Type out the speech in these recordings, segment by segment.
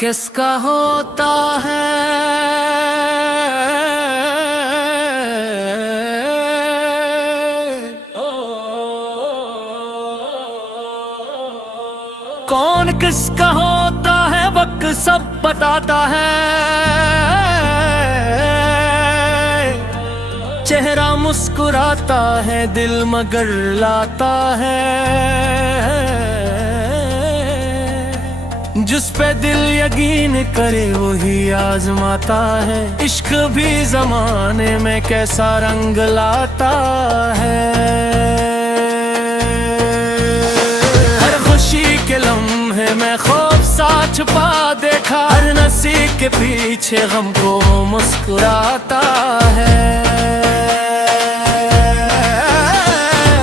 किसका होता है कौन किसका होता है वक्त सब बताता है। चेहरा मुस्कुराता है दिल मगर लाता है। जिस पे दिल यकीन करे वही आजमाता है। इश्क भी जमाने में कैसा रंग लाता है। हर खुशी के लम्हे में खौफ सा छुपा देखा। हर नसीब के पीछे गम को मुस्कुराता है।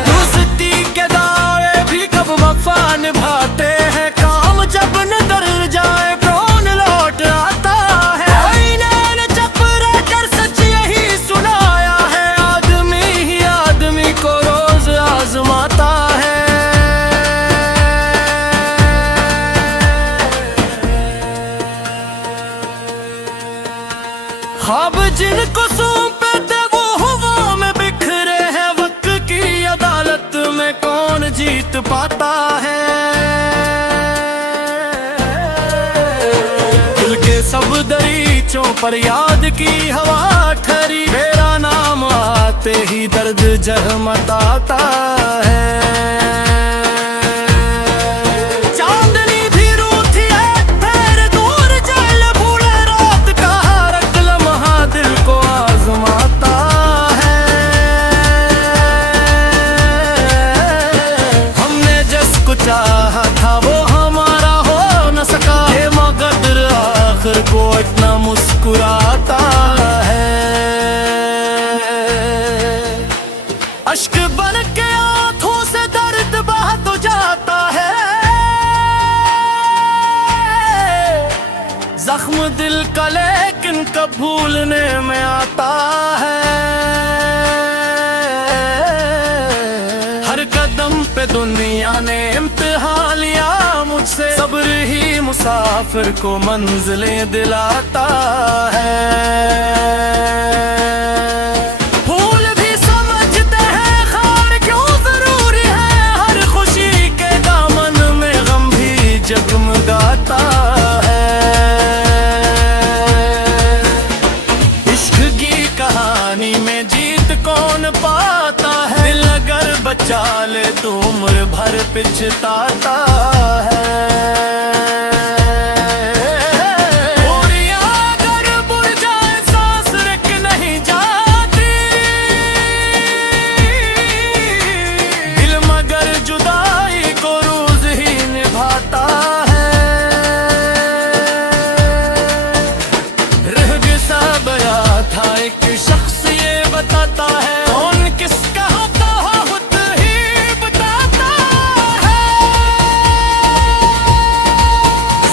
दोस्ती के दावे भी कब वफा निभाते हैं। काम जब नजर जाए कौन लौट आता है। आईने चप रहकर सच यही सुनाया है। आदमी ही आदमी को रोज आजमाता है। ख्वाब जिनको सौंपे थे वो हवा में बिखरे हैं। वक्त की अदालत में कौन जीत पाता है। दिल के सब दरीचों पर याद की हवा ठहरी। मेरा नाम आते ही दर्द जहमताता है। चाहा था वो हमारा हो न सका। ये मगर आखिर को इतना मुस्कुराता है। अश्क बन के आंखों से दर्द बहा तो जाता है। जख्म दिल का लेकिन कब भूलने में आता है। हर कदम पे दुनिया ने इम्तिहान लिया मुझसे। सब्र ही मुसाफिर को मंजिलें दिलाता है। फूल भी समझते हैं खार क्यों जरूरी है। हर खुशी के दामन में गम भी जगमगाता है। इश्क की कहानी में जीत कौन पाता है। दिल अगर बचा ले तो उम्र भर पिछताता है। गोरियां अगर बुड़ जाए सांस रुक नहीं जाती। दिल मगर जुदाई को रोज ही निभाता है। रह सा बया था एक शख्स ये बताता है। कौन किसका होता है खुद ही बताता है।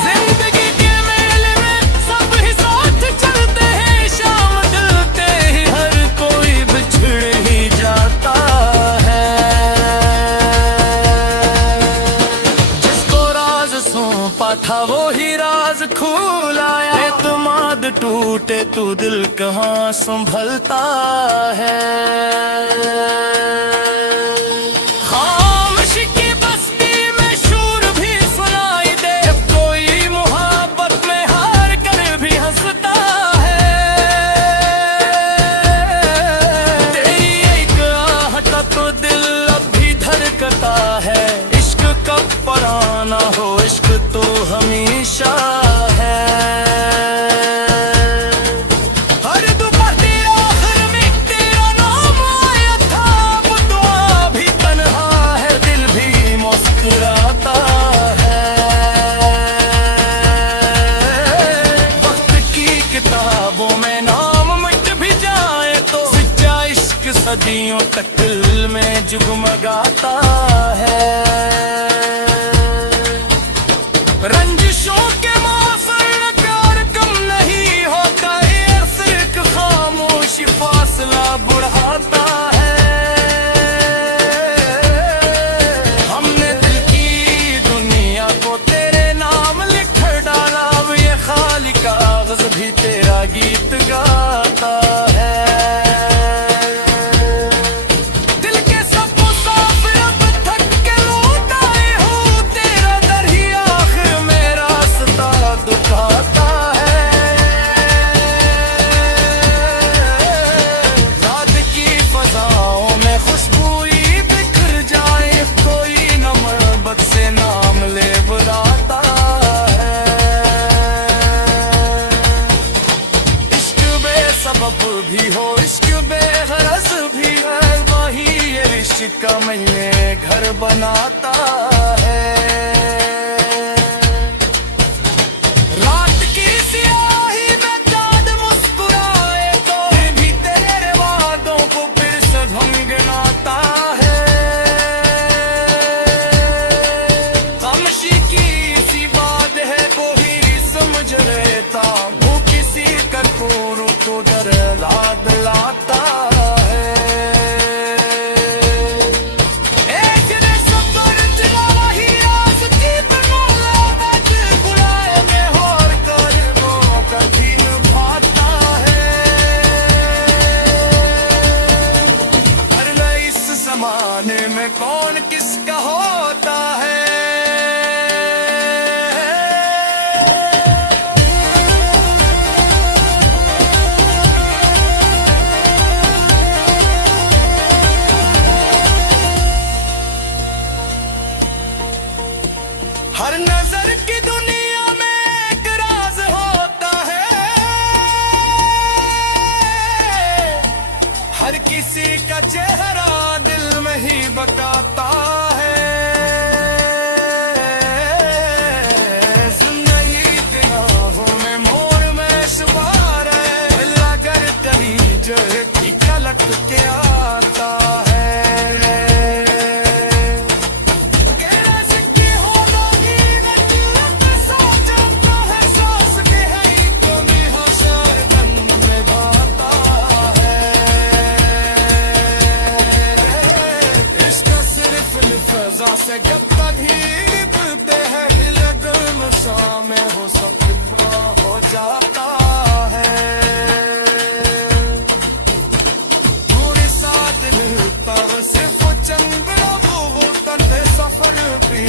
जिंदगी के मेले में सब ही साथ चलते हैं। शाम ढलते ही हर कोई बिछड़ ही जाता है। जिसको राज सौंपा था वो ही राज खोल आया। एतमाद टूटे तो दिल कहाँ संभलता है। खामोशी की बस्ती में शोर भी सुनाई दे। कोई मोहब्बत में हार कर भी हंसता है। तेरी एक आहट तो दिल अब भी धड़कता है। इश्क कब पराना हो इश्क तो हमेशा है। सदियों तक दिल में जुगमगाता है। रंजिशों के मौसम प्यार कम नहीं होता। ये सिर्फ खामोशी फासला बढ़ाता है। का मैं घर बनाता है। रात की सियाही में चाँद मुस्कुराए तो भी तेरे वादों को फिर से गिनाता है। खामोशी की सी बात है कोई समझ लेता, वो किसी कर्पूर को जरा दिलाता है। एक ने सफर चला ही रास्ते बना बच बुलाए में और कर्मों का दिन भाता है। पर मैं इस जमाने में कौन किसका होता है। हर नजर की दुनिया में एक राज होता है। हर किसी का चेहरा दिल में ही बकाता है। जिंदगी की राहों में मोड़ में सवार है, लगर तेरी जो की झलक के आता है। फजा से जब तक ही निकलते हैं लगन शामें हो सकता हो जाता है। पूरे साथ मिलता सिर्फ चंद तंदे सफर भी